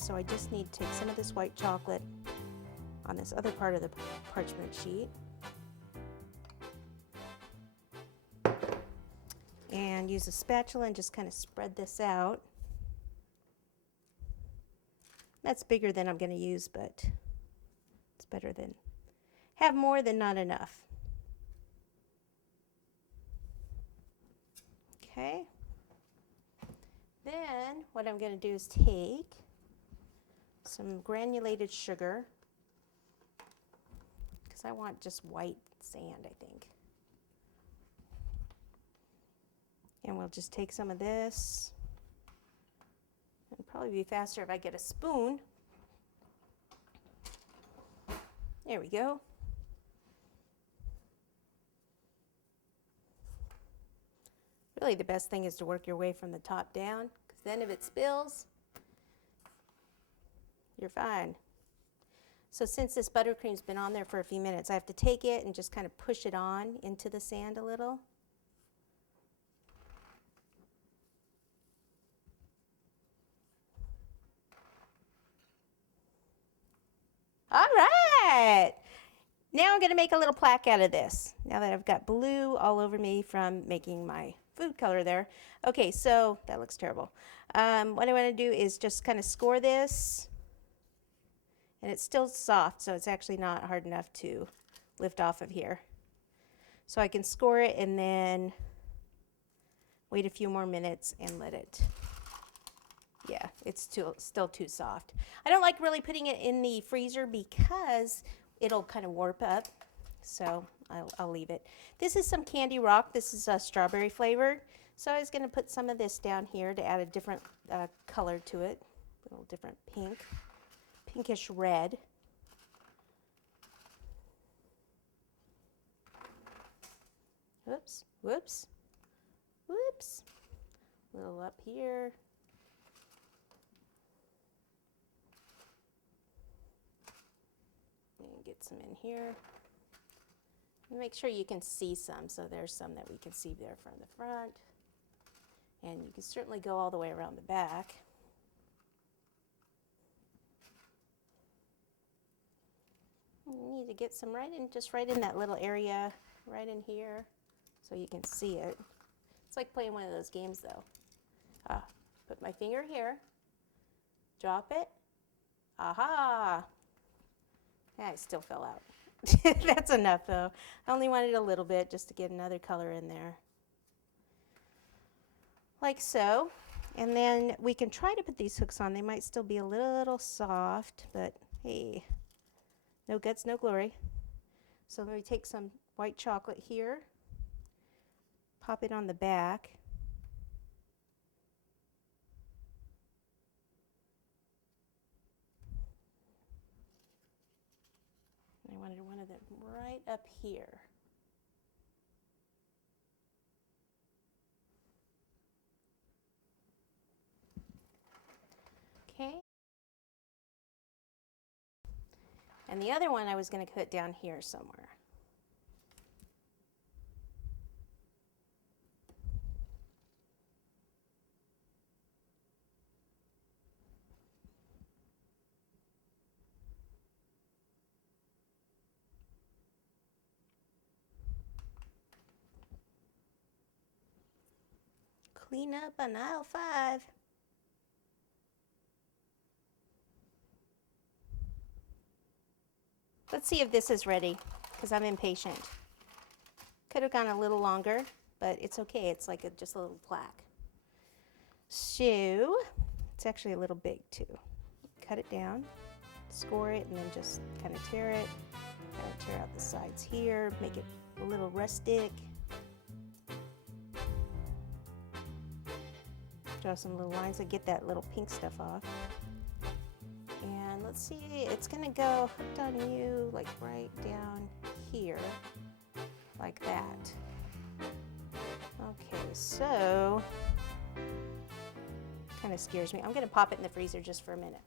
So I just need to take some of this white chocolate on this other part of the parchment sheet and use a spatula and just kind of spread this out. That's bigger than I'm going to use, but it's better than have more than not enough. Okay. Then what I'm going to do is take some granulated sugar, because I want just white sand, I think. And we'll just take some of this. It'll probably be faster if I get a spoon. There we go. Really, the best thing is to work your way from the top down, because then if it spills, you're fine. So since this buttercream's been on there for a few minutes, I have to take it and just kind of push it on into the sand a little. All right. Now I'm going to make a little plaque out of this, now that I've got blue all over me from making my food color there. Okay, so that looks terrible. What I want to do is just kind of score this, and it's still soft, so it's actually not hard enough to lift off of here. So I can score it and then wait a few more minutes and let it, yeah, it's still too soft. I don't like really putting it in the freezer because it'll kind of warp up, so I'll leave it. This is some Candy Rock. This is a strawberry flavored, so I was going to put some of this down here to add a different color to it, a little different pink, pinkish red. Whoops, whoops, whoops. A little up here. And get some in here. Make sure you can see some, so there's some that we can see there from the front. And you can certainly go all the way around the back. You need to get some just right in that little area, right in here, so you can see it. It's like playing one of those games though. Put my finger here, drop it, aha! Yeah, it still fell out. That's enough though. I only wanted a little bit just to get another color in there. Like so. And then we can try to put these hooks on. They might still be a little soft, but hey, no guts, no glory. So let me take some white chocolate here, pop it on the back. I wanted one of them right up here. Okay. And the other one I was going to put down here somewhere. Clean up on aisle 5. Let's see if this is ready, because I'm impatient. Could have gone a little longer, but it's okay. It's like just a little plaque. So, it's actually a little big too. Cut it down, score it, and then just kind of tear it. Kind of tear out the sides here, make it a little rustic. Draw some little lines to get that little pink stuff off. And let's see, it's gonna go hooked on you like right down here, like that. Okay, so, kind of scares me. I'm gonna pop it in the freezer just for a minute.